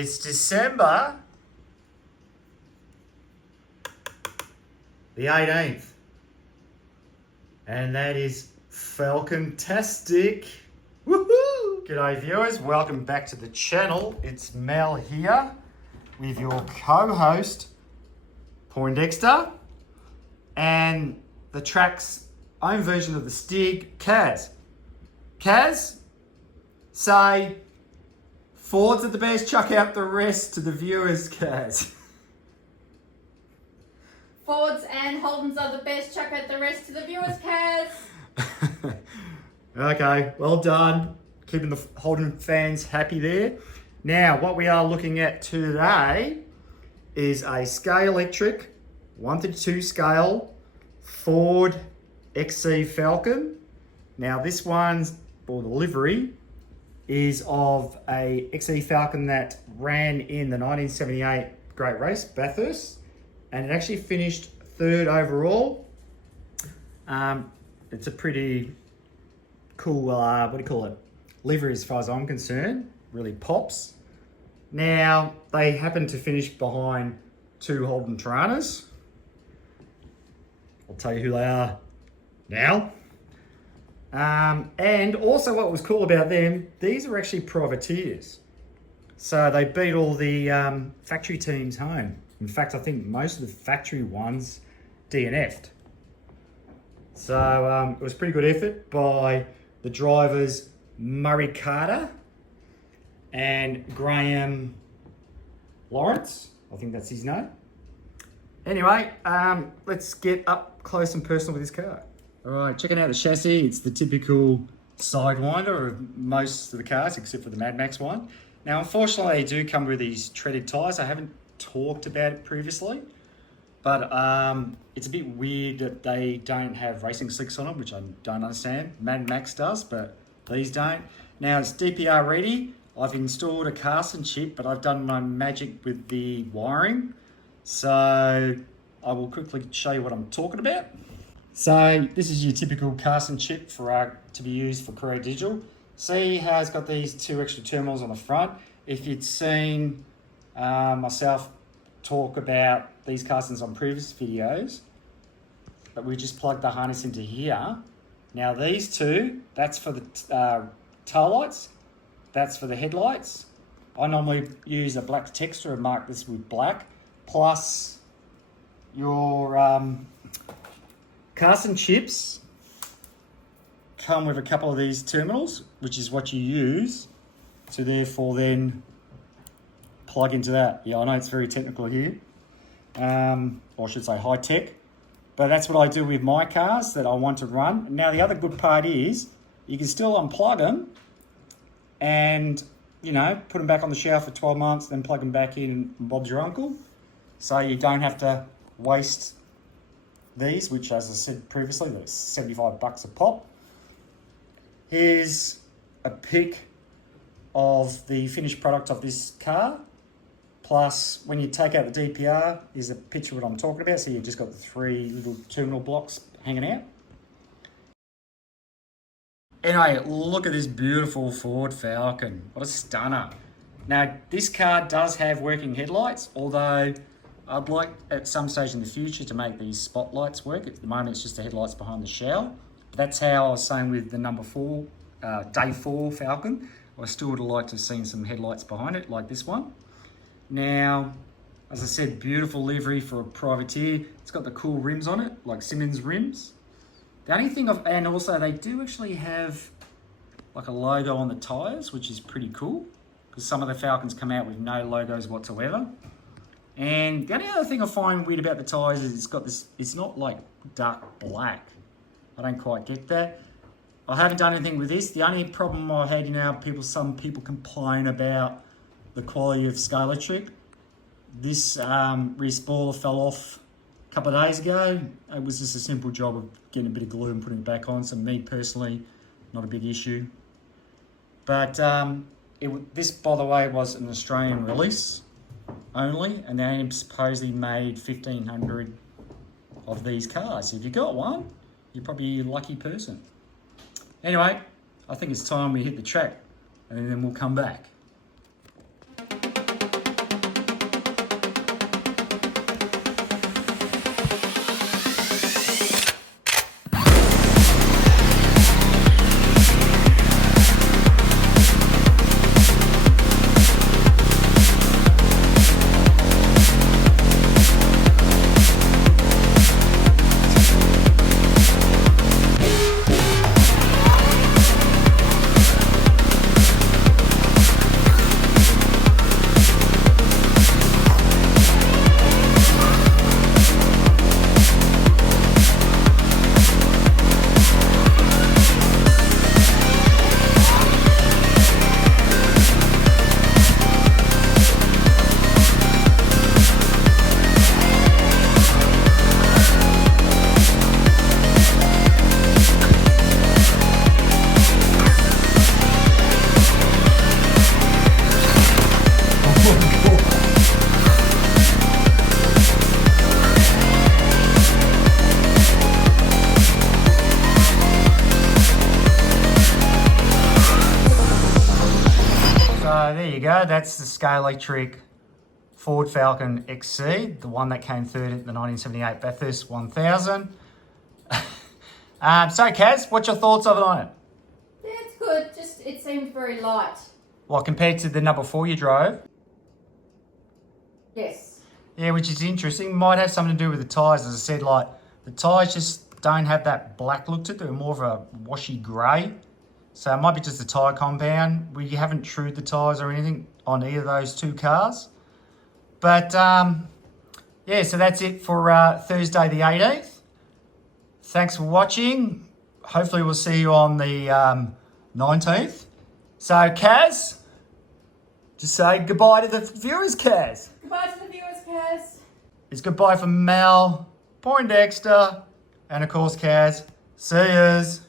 It's December the 18th. And that is Falcon-tastic. Woohoo! G'day viewers, welcome back to the channel. It's Mel here with your co-host, Poindexter, and the track's own version of the Stig, Kaz. Kaz, say, Fords are the best, chuck out the rest to the viewers, Kaz. Fords and Holdens are the best, chuck out the rest to the viewers, Kaz. Okay, well done. Keeping the Holden fans happy there. Now, what we are looking at today is a scale electric 1:2 scale Ford XC Falcon. Now, this one's, or the livery, is of a XC Falcon that ran in the 1978 Great Race, Bathurst, and it actually finished 3rd overall. It's a pretty cool, what do you call it? Livery as far as I'm concerned, really pops. Now, they happen to finish behind 2 Holden Toranas. I'll tell you who they are now. And also what was cool about them, these are actually privateers. So they beat all the factory teams home. In fact, I think most of the factory ones DNF'd. So it was a pretty good effort by the drivers Murray Carter and Graham Lawrence. I think that's his name. Anyway, let's get up close and personal with this car. All right, checking out the chassis. It's the typical Sidewinder of most of the cars, except for the Mad Max one. Now, unfortunately, they do come with these treaded tyres. I haven't talked about it previously, but it's a bit weird that they don't have racing slicks on them, which I don't understand. Mad Max does, but these don't. Now, it's DPR ready. I've installed a Carson chip, but I've done my magic with the wiring. So I will quickly show you what I'm talking about. So this is your typical Carson chip for to be used for Career Digital. See how it's got these 2 extra terminals on the front. If you'd seen myself talk about these Carsons on previous videos, but we just plug the harness into here. Now these 2, that's for the tail lights, that's for the headlights. I normally use a black texture and mark this with black, plus your Carson chips come with a couple of these terminals, which is what you use to therefore then plug into that. Yeah, I know it's very technical here, or I should say high tech, but that's what I do with my cars that I want to run. Now, the other good part is you can still unplug them and, you know, put them back on the shelf for 12 months, then plug them back in and Bob's your uncle. So you don't have to waste these, which, as I said previously, they're $75 a pop. Here's a pic of the finished product of this car. Plus, when you take out the DPR, is a picture of what I'm talking about. So you've just got the 3 little terminal blocks hanging out. Anyway, look at this beautiful Ford Falcon. What a stunner. Now, this car does have working headlights, although I'd like at some stage in the future to make these spotlights work. At the moment, it's just the headlights behind the shell. But that's how I was saying with the number 4, day 4 Falcon. I still would like to have seen some headlights behind it, like this one. Now, as I said, beautiful livery for a privateer. It's got the cool rims on it, like Simmons rims. The only thing and also they do actually have like a logo on the tyres, which is pretty cool, because some of the Falcons come out with no logos whatsoever. And the only other thing I find weird about the tyres is it's got this, it's not like dark black. I don't quite get that. I haven't done anything with this. The only problem I had, you know, some people complain about the quality of scale electric. This rear spoiler fell off a couple of days ago. It was just a simple job of getting a bit of glue and putting it back on. So me personally, not a big issue. But this, by the way, was an Australian release only, and they only supposedly made 1,500 of these cars. So if you got one, you're probably a lucky person. Anyway, I think it's time we hit the track, and then we'll come back. you go. That's the Scale Electric Ford Falcon XC, the one that came third at the 1978 Bathurst 1000. So, Kaz, what's your thoughts of it on it? Yeah, it's good. Just it seemed very light. Well, compared to the number 4 you drove. Yes. Yeah, which is interesting. Might have something to do with the tyres. As I said, like, the tyres just don't have that black look to it. They're more of a washy grey. So it might be just the tyre compound. We haven't trued the tyres or anything on either of those two cars. But, yeah, so that's it for Thursday the 18th. Thanks for watching. Hopefully we'll see you on the 19th. So, Kaz, just say goodbye to the viewers, Kaz. Goodbye to the viewers, Kaz. It's goodbye from Mel, Poindexter, and of course, Kaz. See yous.